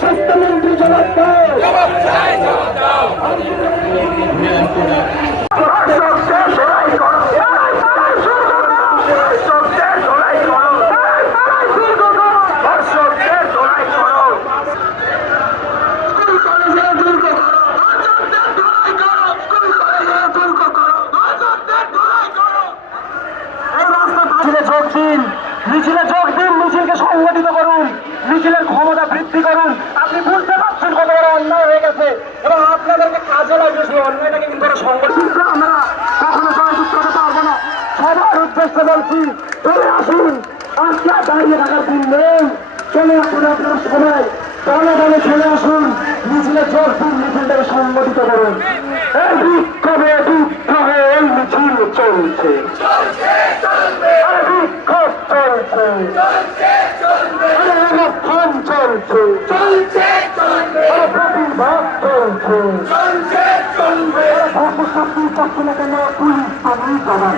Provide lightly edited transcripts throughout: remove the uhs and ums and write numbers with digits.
স্বাস্থ্যমন্ত্রী জবাব দাও। যোগ দিন, মিছিলে যোগ দিন, মিছিলকে সংগঠিত করুন, মিছিলের ক্ষমতা বৃদ্ধি করুন। আপনি বুঝতে পারছেন কত বড় অন্যায় হয়ে গেছে এবং আপনাদেরকে কাজে লাগবে সেই অন্যায়টাকে কিন্তু সংগঠিত আমরা কখনো জয়যুক্ত করতে পারবো না। সবার উদ্দেশ্যে বলছি, চলে আসুন, আজকে দাঁড়িয়ে থাকার দিন নেই। চলে আসুন, আপনার সবাই দলে দলে চলে আসুন, মিছিলে যোগ দিন, মিছিলটাকে সংগঠিত করুন। এই বিক্ষোভে বিক্ষোভে এই মিছিল চলছে, বিক্ষোভ চলছে, অবস্থান চলছে, প্রতিবাদ চলছে, ভাষাশক্তি পাচ্ছে না কেন পুলিশ আমি জবাব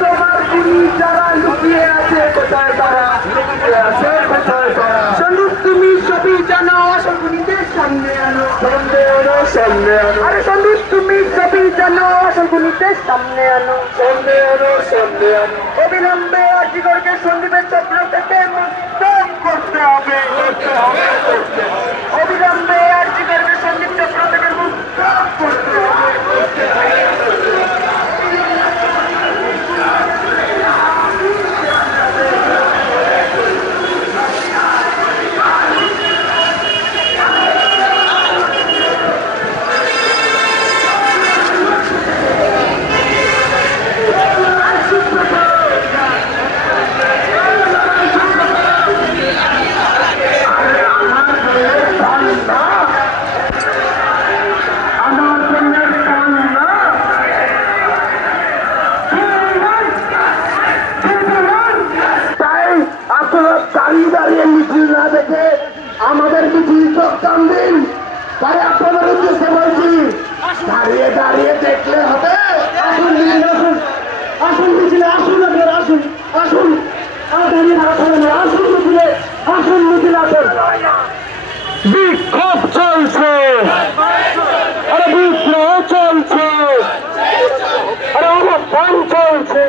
তোমার পুলিশ যারা লুকিয়ে আছে কোথায় তারা লুকিয়ে আছে কোথায় তারা সন্দীপ তুমি ছবি জানো আসল গুণীদের সামনে আনো সামনে আনো সামনে আনো আরে সন্দীপ তুমি ছবি জানো আসল গুণীদের সামনে আনো সামনে আনো সামনে আনো অবিলম্বে আজিগরকে সন্দীপের চক্র থেকে মুক্ত করতে হবে করতে হবে করতে হবে অবিলম্বে আজিগরকে সন্দীপ চক্র থেকে মুক্ত করতে হবে করতে হবে। আমাদের মিছিল যোগদান দিন, তাই আপনাদের উদ্দেশ্যে বলছি, দাঁড়িয়ে দাঁড়িয়ে দেখলে হবে। আসুন মিছিলে আসুন, আসুন মিছিলে আসুন, আপনারা আসুন আসুন, আর দাঁড়িয়ে থাকা হবে না, আসুন মিছিলে আসুন, মিছিলে আসুন। বিক্ষোভ চলছে, আরে বিদ্রোহ চলছে, আরে অবস্থান চলছে।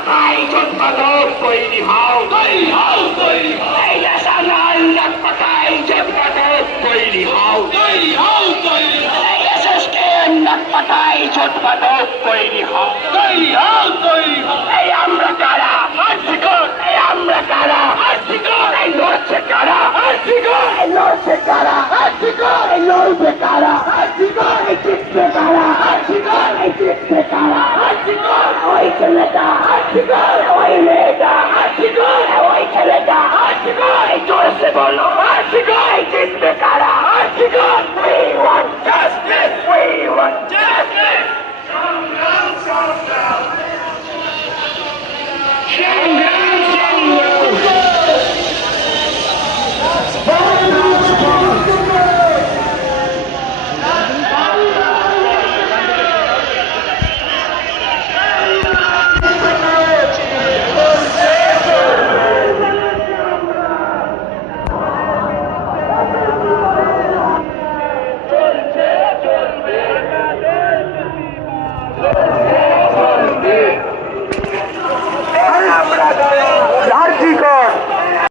পাতায় জন্মাদক তৈরি হও, তৈরি হও, তৈরি হও। এই দেশে নাক পাতায় জন্মাদক তৈরি হও, তৈরি হও, তৈরি হও। এই দেশকে নাক পাতায় জন্মাদক তৈরি হও, তৈরি হও, তৈরি হও। এই আমরা কারা আর্থিকর, এই আমরা কারা আর্থিকর, এই লড়ছে কারা আর্থিকর, এই লড়ছে কারা আর্থিকর, এই লড়বে কারা আর্থিকর, এই জিতবে কারা আর্থিকর, এই জিতবে কারা।